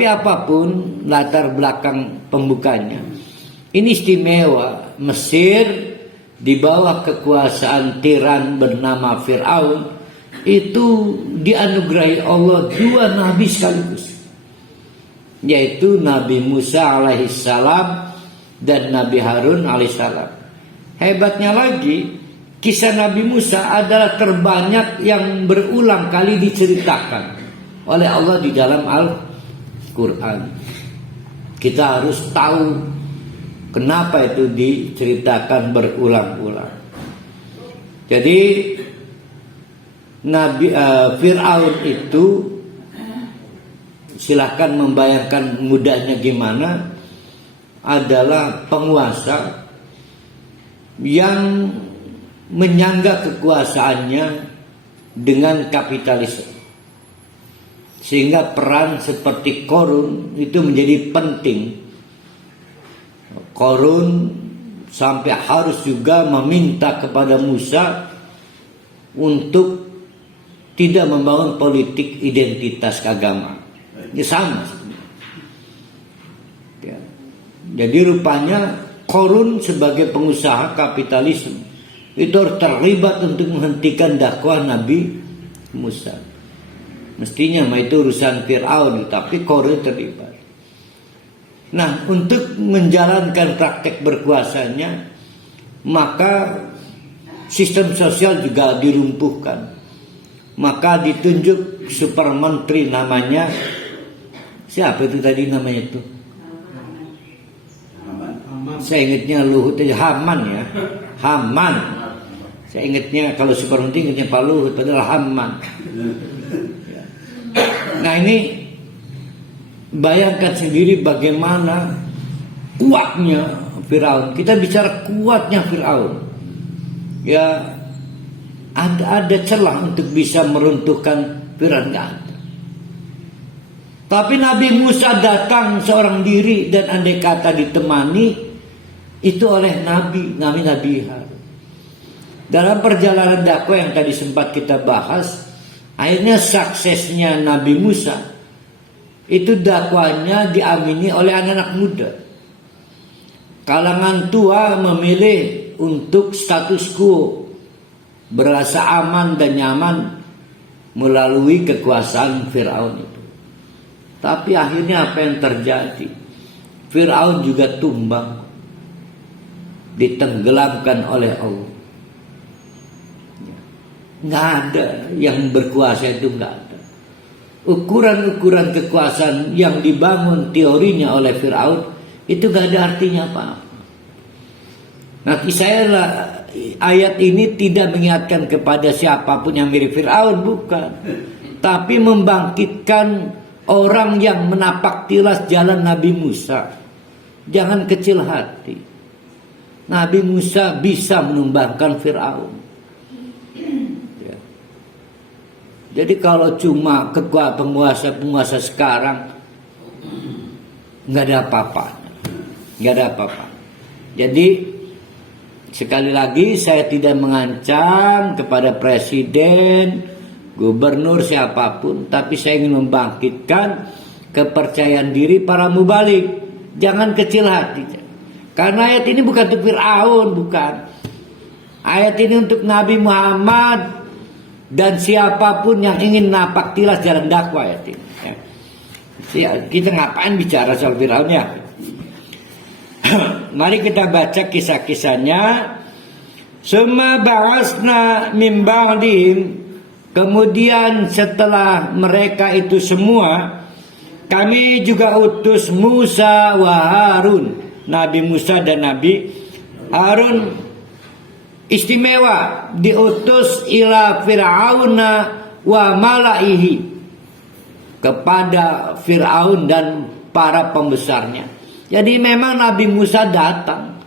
Tapi apapun latar belakang pembukanya, ini istimewa. Mesir di bawah kekuasaan tiran bernama Fir'aun itu dianugerahi Allah 2 nabi sekaligus, yaitu Nabi Musa alaihissalam dan Nabi Harun alaihissalam. Hebatnya lagi, kisah Nabi Musa adalah terbanyak yang berulang kali diceritakan oleh Allah di dalam Al-Quran. Kita harus tahu kenapa itu diceritakan berulang-ulang. Jadi Nabi Fir'aun itu, silahkan membayangkan mudahnya gimana, adalah penguasa yang menyangga kekuasaannya dengan kapitalisme, sehingga peran seperti Korun itu menjadi penting. Korun sampai harus juga meminta kepada Musa untuk tidak membangun politik identitas keagamaan. Ini sama. Ya. Jadi rupanya Korun sebagai pengusaha kapitalisme itu terlibat untuk menghentikan dakwah Nabi Musa. Mestinya itu urusan Fir'aun, tapi Korun terlibat. Nah, untuk menjalankan praktek berkuasanya, maka sistem sosial juga dilumpuhkan. Maka ditunjuk super menteri namanya, siapa itu tadi namanya itu? Saya ingatnya Luhut aja, Haman ya. Haman. Saya ingatnya kalau super menteri ingatnya Pak Luhut, padahal Haman. Nah, ini bayangkan sendiri bagaimana kuatnya Firaun. Kita bicara kuatnya Firaun. Ya, ada celah untuk bisa meruntuhkan Firaun, nggak ada. Tapi Nabi Musa datang seorang diri, dan andai kata ditemani itu oleh Nabi Harun. Dalam perjalanan dakwah yang tadi sempat kita bahas, akhirnya suksesnya Nabi Musa itu dakwahnya diamini oleh anak-anak muda. Kalangan tua memilih untuk status quo, berasa aman dan nyaman melalui kekuasaan Fir'aun itu. Tapi akhirnya apa yang terjadi? Fir'aun juga tumbang, ditenggelamkan oleh Allah. Nggak ada yang berkuasa itu, nggak ada. Ukuran-ukuran kekuasaan yang dibangun teorinya oleh Fir'aun itu nggak ada artinya apa-apa. Nah, saya ayat ini tidak mengingatkan kepada siapapun yang mirip Fir'aun, bukan. Tapi membangkitkan orang yang menapak tilas jalan Nabi Musa. Jangan kecil hati. Nabi Musa bisa menumbangkan Fir'aun. Ya. Jadi kalau cuma penguasa sekarang, nggak ada apa-apanya. Nggak ada apa-apa. Jadi sekali lagi saya tidak mengancam kepada presiden, gubernur, siapapun, tapi saya ingin membangkitkan kepercayaan diri para mubalik. Jangan kecil hati. Karena ayat ini bukan untuk Fir'aun, bukan. Ayat ini untuk Nabi Muhammad dan siapapun yang ingin napak tilas jalan dakwah ayat ini. Ya. Kita ngapain bicara soal Fir'aun ya? Mari kita baca kisah-kisahnya. Summa ba'asna min ba'dihim, kemudian setelah mereka itu semua, kami juga utus Musa wa Harun, Nabi Musa dan Nabi Harun istimewa, diutus ila Fir'auna wa malaihi, kepada Fir'aun dan para pembesarnya. Jadi memang Nabi Musa datang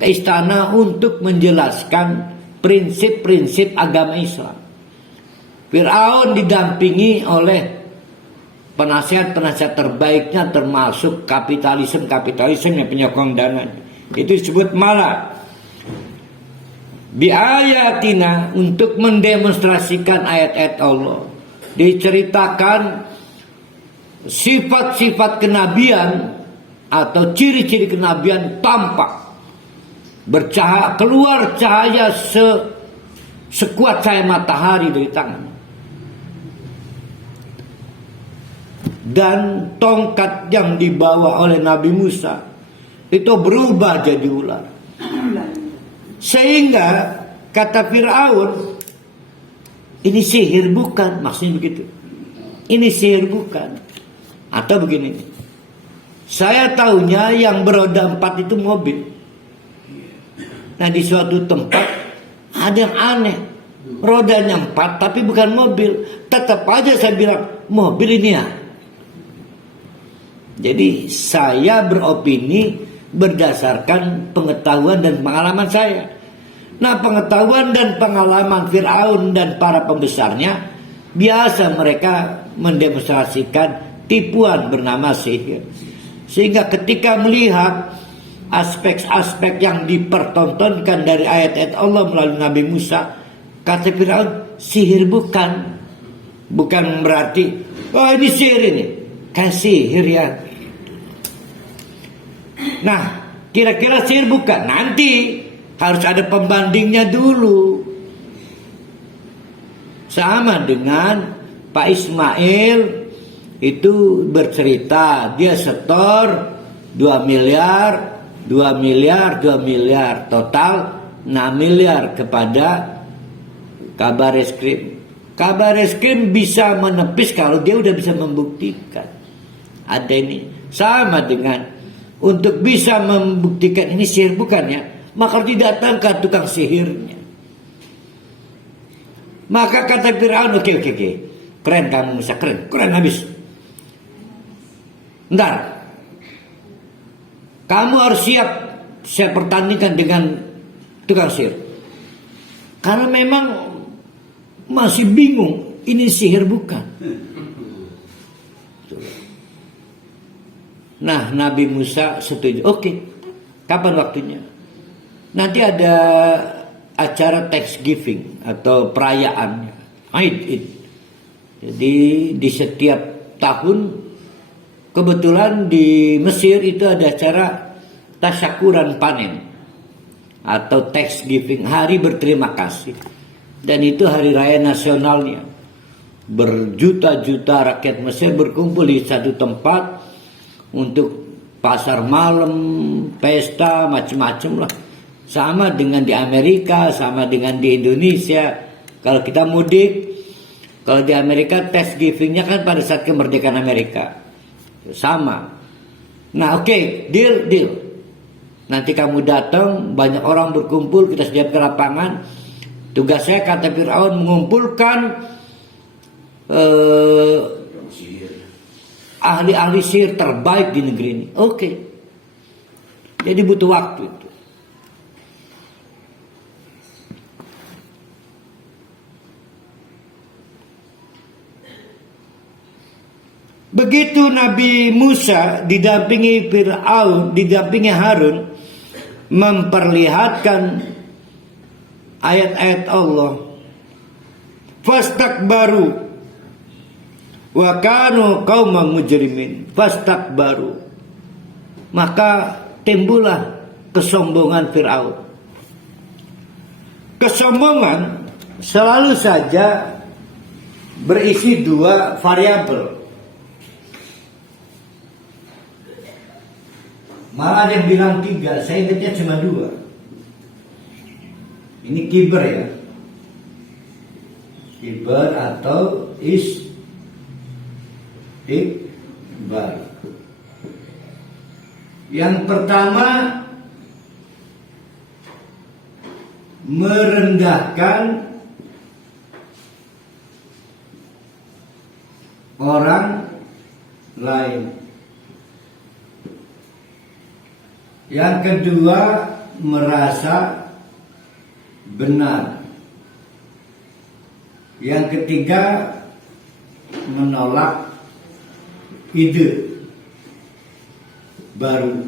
ke istana untuk menjelaskan prinsip-prinsip agama Islam. Fir'aun didampingi oleh penasihat-penasihat terbaiknya, termasuk kapitalisme yang penyokong dana. Itu disebut mala. Biayatina, untuk mendemonstrasikan ayat-ayat Allah. Diceritakan sifat-sifat kenabian atau ciri-ciri kenabian tampak, bercahaya, keluar cahaya sekuat cahaya matahari dari tangannya. Dan tongkat yang dibawa oleh Nabi Musa itu berubah jadi ular. Sehingga kata Fir'aun, ini sihir bukan, maksudnya begitu. Ini sihir bukan. Atau begini, saya tahunya yang beroda 4 itu mobil. Nah, di suatu tempat ada yang aneh, rodanya 4 tapi bukan mobil. Tetap aja saya bilang mobil ini ya. Jadi saya beropini berdasarkan pengetahuan dan pengalaman saya. Nah, pengetahuan dan pengalaman Fir'aun dan para pembesarnya, biasa mereka mendemonstrasikan tipuan bernama sihir. Sehingga ketika melihat aspek-aspek yang dipertontonkan dari ayat-ayat Allah melalui Nabi Musa, kata Fir'aun, sihir bukan. Bukan berarti, oh ini sihir ini. Kan sihir ya. Nah, kira-kira sihir bukan? Nanti harus ada pembandingnya dulu. Sama dengan Pak Ismail itu bercerita, dia setor 2 miliar, 2 miliar, 2 miliar, total 6 miliar kepada Kabar Reskrim. Kabar Reskrim bisa menepis kalau dia udah bisa membuktikan. Ada ini. Sama dengan untuk bisa membuktikan ini sihir bukan ya, maka didatangkan tukang sihirnya. Maka kata Fir'aun, oke. Keren kamu Musa, keren habis. Ntar kamu harus siap saya pertandingkan dengan tukang sihir. Karena memang masih bingung ini sihir bukan. Nah, Nabi Musa setuju. Oke, kapan waktunya? Nanti ada acara Thanksgiving atau perayaan Eid. Jadi di setiap tahun, kebetulan di Mesir itu ada acara tasyakuran panen atau Thanksgiving, hari berterima kasih. Dan itu hari raya nasionalnya. Berjuta-juta rakyat Mesir berkumpul di satu tempat untuk pasar malam, pesta, macam-macam lah. Sama dengan di Amerika, sama dengan di Indonesia. Kalau kita mudik, kalau di Amerika Thanksgiving-nya kan pada saat kemerdekaan Amerika. Sama. Nah, oke, deal. Nanti kamu datang, banyak orang berkumpul, kita siap ke lapangan. Tugas saya, kata Fir'aun, mengumpulkan ahli-ahli sihir terbaik di negeri ini. Oke. Jadi butuh waktu itu. Begitu Nabi Musa didampingi Fir'aun, didampingi Harun, memperlihatkan ayat-ayat Allah, fastakbaru wa kanu qauman mujrimin. Fastakbaru, maka timbullah kesombongan Fir'aun. Kesombongan selalu saja berisi 2 variabel. Malah ada yang bilang 3, saya ingatnya cuma 2. Ini kiber ya. Kiber atau istikbar. Yang pertama, merendahkan orang lain. Yang kedua, merasa benar. Yang ketiga, menolak ide baru.